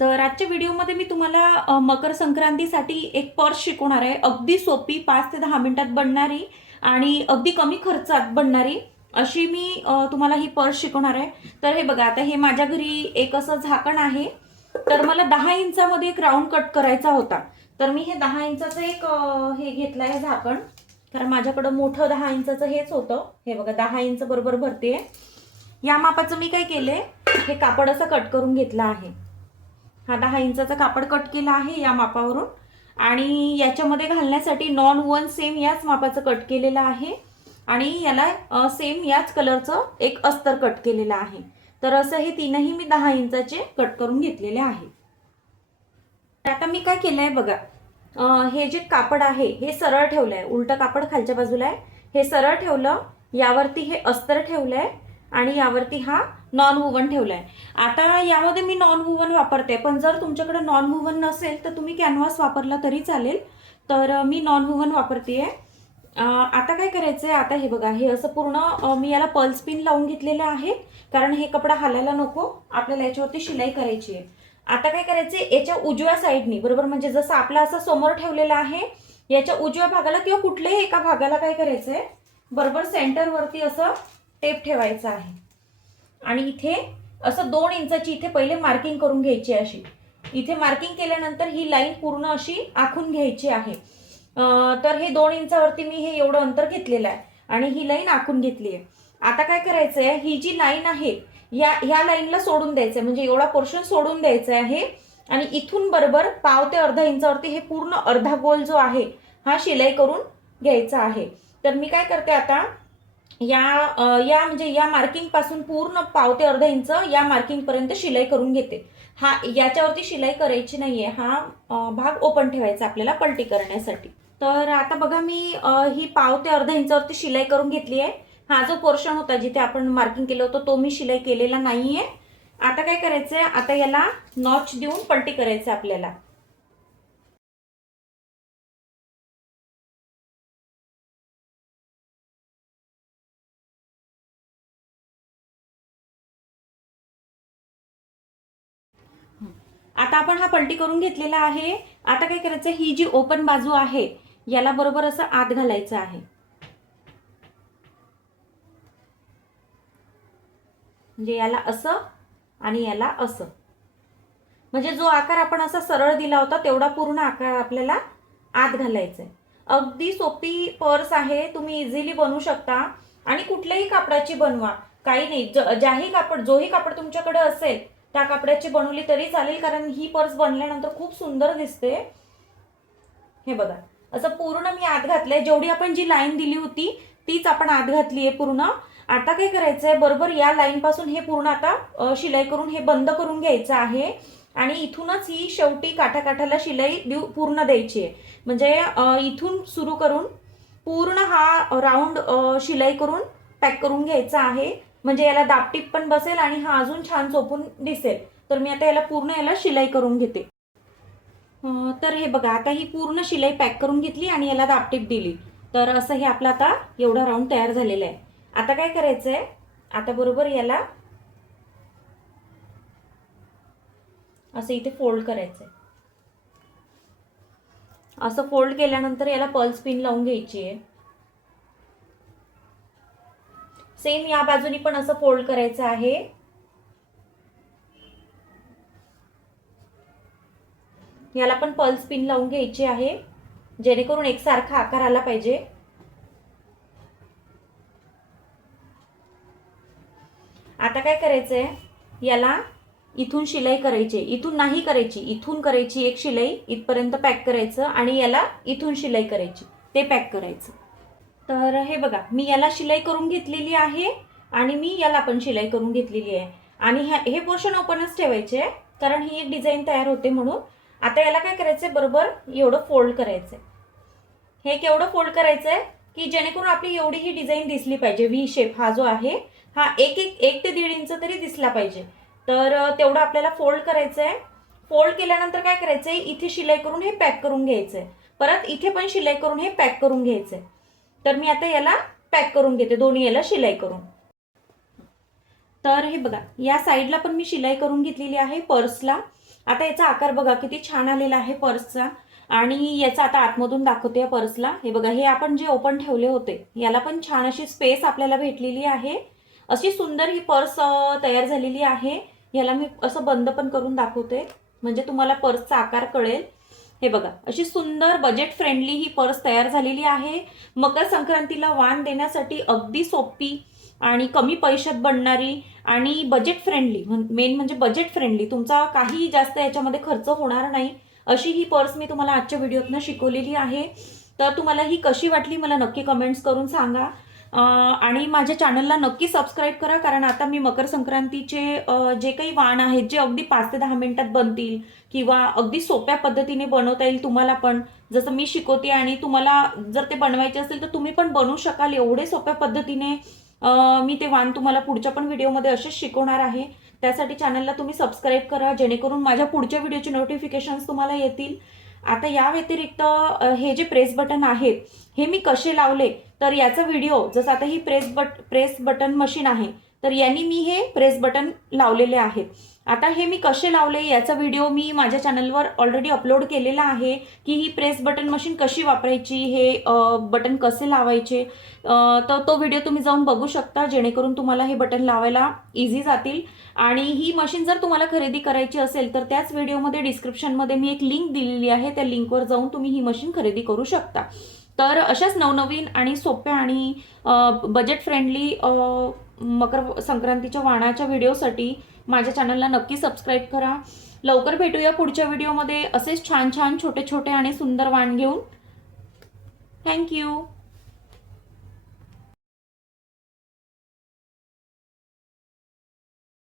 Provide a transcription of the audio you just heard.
तर आजच्या व्हिडिओमध्ये मी तुम्हाला मकर संक्रांतीसाठी एक पर्स शिकवणार आहे. अगदी सोपी 5 ते 10 मिनिटात बनणारी आणि अगदी कमी खर्चात बनणारी अशी मी तुम्हाला ही पर्स शिकवणार आहे. तर हे बघा, आता हे माझ्या घरी एक असं झाकण आहे. तर मला 10 इंचामध्ये एक राऊंड कट करायचा होता. तर मी हे 10 इंचाचं एक हे घेतलं आहे झाकण, कारण माझ्याकडं मोठं 10 इंचाचं हेच होतं. हे बघा, 10 इंच बरोबर भरते. या मापाचं मी काय केलंय, हे कापड असं कट करून घेतलं आहे. हा 10 इंचाचा कापड कट केला आहे या मापावरून, आणि याच्यामध्ये घालण्यासाठी नॉन वन सेम याच मापाचं कट केलेलं आहे, आणि याला सेम याच कलरचं एक अस्तर कट केलेलं आहे. तर असं हे तीनही मी 10 इंचाचे कट करून घेतलेले आहे. आता मी काय केलंय बघा, हे जे कापड आहे हे सरळ ठेवलंय, उलटं कापड खालच्या बाजूला आहे, हे सरळ ठेवलं, यावरती हे अस्तर ठेवलंय आणि यावरती हा नॉन वुवन ठेवलाय. आता यामध्ये मी नॉन वुवन वापरते, पण जर तुमच्याकडे नॉन वुवन नसेल तर तुम्ही कॅनव्हास वापरला तरी चालेल. तर मी नॉन वुवन वापरतेय. आता काय करायचंय, आता हे बघा, हे असं पूर्ण मी याला पल्स पिन लावून घेतलेलं आहे, कारण हे कपडा हालायला नको, आपल्याला याच्यावरती शिलाई करायची आहे. आता काय करायचंय, याच्या उजव्या साईडनी बरोबर, म्हणजे जसं आपला असं समोर ठेवलेला आहे, याच्या उजव्या भागाला किंवा कुठल्याही एका भागाला काय करायचंय, बरोबर सेंटरवरती असं टेप ठेवायचा आहे. आणि इथे असं 2 इंचाची इथे पहिले मार्किंग करून घ्यायची अशी. इथे मार्किंग केल्यानंतर ही लाईन पूर्ण अशी आखून घ्यायची आहे. तर हे 2 इंचावरती मी हे एवढं अंतर घेतलेलं आहे आणि ही लाईन आखून घेतली आहे. आता काय करायचंय, ही जी लाईन आहे ह्या लाईनला सोडून द्यायचंय, म्हणजे एवढा पोर्शन सोडून द्यायचा आहे, आणि इथून बरोबर पाव ते अर्धा इंचावरती हे पूर्ण अर्धा गोल जो आहे हा शिलाई करून घ्यायचा आहे. तर मी काय करते आता, या म्हणजे या मार्किंग पासून पूर्ण पाव ते अर्धा इंच या मार्किंग पर्यंत शिलाई करून घेते. हा याच्यावरती शिलाई करायची नाहीये, हा भाग ओपन ठेवायचा आपल्याला पलटी करण्यासाठी. तर आता बघा, मी ही पाव ते अर्धा इंचावरती शिलाई करून घेतली आहे. हा जो पोर्शन होता जिथे आपण मार्किंग केलं होतं तो मी शिलाई केलेला नाहीये. आता काय करायचंय, आता याला नॉच देऊन पलटी करायचं आपल्याला. आता आपण हा पलटी करून घेतलेला आहे. आता काय करायचं, ही जी ओपन बाजू आहे याला बरोबर असं आत घालायचं आहे, म्हणजे याला असं आणि याला असं, म्हणजे जो आकार आपण असा सरळ दिला होता तेवढा पूर्ण आकार आपल्याला आत घालायचा आहे. अगदी सोपी पर्स आहे, तुम्ही इझिली बनवू शकता, आणि कुठल्याही कापडाची बनवा, काही नाही, जोही कापड तुमच्याकडे असेल त्या कापडाची बनवली तरी चालेल, कारण ही पर्स बनल्यानंतर खूप सुंदर दिसते. हे बघा, असं पूर्ण मी आत घातलंय, जेवढी आपण जी लाईन दिली होती तीच आपण आत घातली आहे पूर्ण. आता काय करायचंय, बरोबर या लाईन पासून हे पूर्ण आता शिलाई करून हे बंद करून घ्यायचं आहे, आणि इथूनच ही शेवटी काठाकाठाला शिलाई पूर्ण द्यायची आहे. म्हणजे इथून सुरू करून पूर्ण हा राऊंड शिलाई करून पॅक करून घ्यायचा आहे, म्हणजे याला दाबटीप पण बसेल आणि हा अजून छान चोपून दिसेल. तर मी आता याला पूर्ण शिलाई करून घेते. तर हे बघा, आता ही पूर्ण शिलाई पॅक करून घेतली आणि याला दाबटीप दिली. तर असं हे आपलं आता एवढा राऊंड तयार झालेला आहे. आता काय करायचंय, आता बरोबर याला असं इथे फोल्ड करायचंय. असं फोल्ड केल्यानंतर याला पल्स पिन लावून घ्यायची आहे. सेम या बाजूनी पण असं फोल्ड करायचं आहे. याला पण पल्स पिन लावून घ्यायची आहे, जेणेकरून एकसारखा आकार आला पाहिजे. आता काय करायचंय, याला इथून शिलाई करायची, इथून नाही करायची, इथून करायची एक शिलाई, इथपर्यंत पॅक करायचं, आणि याला इथून शिलाई करायची, ते पॅक करायचं. तर हे बघा, मी याला शिलाई करून घेतलेली आहे आणि मी याला पण शिलाई करून घेतलेली आहे, आणि हे पोर्शन ओपनच ठेवायचे, कारण ही एक डिझाईन तयार होते म्हणून. आता याला काय करायचंय, बरोबर एवढं फोल्ड करायचंय. हे केवढं फोल्ड करायचंय की जेणेकरून आपली एवढी ही डिझाईन दिसली पाहिजे. व्ही शेप हा जो आहे हा 1 ते 1.5 इंच तरी दिसला पाहिजे. तर तेवढं आपल्याला फोल्ड करायचंय. फोल्ड केल्यानंतर काय करायचंय, इथे शिलाई करून हे पॅक करून घ्यायचंय, परत इथे पण शिलाई करून हे पॅक करून घ्यायचंय. तर मी आता याला पॅक करून घेते, दोन्ही याला शिलाई करून. तर हे बघा, या साईडला पण मी शिलाई करून घेतलेली आहे पर्सला, आता याचा आकार बघा किती छान आलेला आहे पर्सचा. आणि याचा आता आतमधून दाखवते या पर्सला. हे बघा, हे आपण जे ओपन ठेवले होते याला पण छान अशी स्पेस आपल्याला भेटलेली आहे. अशी सुंदर ही पर्स तयार झालेली आहे. याला मी असं बंद पण करून दाखवते म्हणजे तुम्हाला पर्सचा आकार कळेल. हे बघा, अशी सुंदर बजेट फ्रेंडली ही पर्स तयार झालेली आहे. मकर संक्रांतीला वाण देण्यासाठी अगदी सोपी आणि कमी पैशात बनणारी आणि बजेट फ्रेंडली, मेन म्हणजे बजेट फ्रेंडली, तुमचा काही जास्त याच्यामध्ये खर्च होणार नाही अशी ही पर्स मी तुम्हाला आजच्या व्हिडिओतनं शिकवलेली आहे. तर तुम्हाला ही कशी वाटली मला नक्की कमेंट्स करून सांगा. आणि माझ्या चॅनलला नक्की सबस्क्राईब करा, कारण आता मी मकर संक्रांतीचे जे काही वाण आहेत जे अगदी 5 ते 10 मिनिटात बनतील किंवा अगदी सोप्या पद्धतीने बनवता येईल तुम्हाला पण, जसं मी शिकवते आणि तुम्हाला जर ते बनवायचे असेल तर तुम्ही पण बनवू शकाल. एवढे सोप्या पद्धतीने मी ते वाण तुम्हाला पुढच्या पण व्हिडिओमध्ये असेच शिकवणार आहे. त्यासाठी चॅनलला तुम्ही सबस्क्राईब करा जेणेकरून माझ्या पुढच्या व्हिडिओचे नोटिफिकेशन्स तुम्हाला येतील. आता या व्यतिरिक्त हे जे प्रेस बटन आहेत हे मी कसे लावले तर याचा व्हिडिओ, जसं आता ही प्रेस बटन मशीन आहे तर यांनी मी हे प्रेस बटन लावलेले आहेत. आता हे मी कसे लावले याचा व्हिडिओ मी माझ्या चॅनलवर ऑलरेडी अपलोड केलेला आहे की ही प्रेस बटन मशीन कशी वापरायची, हे बटन कसे लावायचे. तर तो व्हिडिओ तुम्ही जाऊन बघू शकता जेणेकरून तुम्हाला हे बटन लावायला इझी जातील. आणि ही मशीन जर तुम्हाला खरेदी करायची असेल तर त्याच व्हिडिओमध्ये डिस्क्रिप्शनमध्ये मी एक लिंक दिलेली आहे, त्या लिंकवर जाऊन तुम्ही ही मशीन खरेदी करू शकता. तर अशाच नवनवीन आणि सोप्या आणि बजेट फ्रेंडली मकर संक्रांतीच्या वाणाच्या व्हिडिओसाठी माझ्या चॅनलला नक्की सबस्क्राईब करा. लवकर भेटूया पुढच्या व्हिडिओमध्ये असेच छान छान छोटे छोटे आणि सुंदर वाण घेऊन. थँक्यू.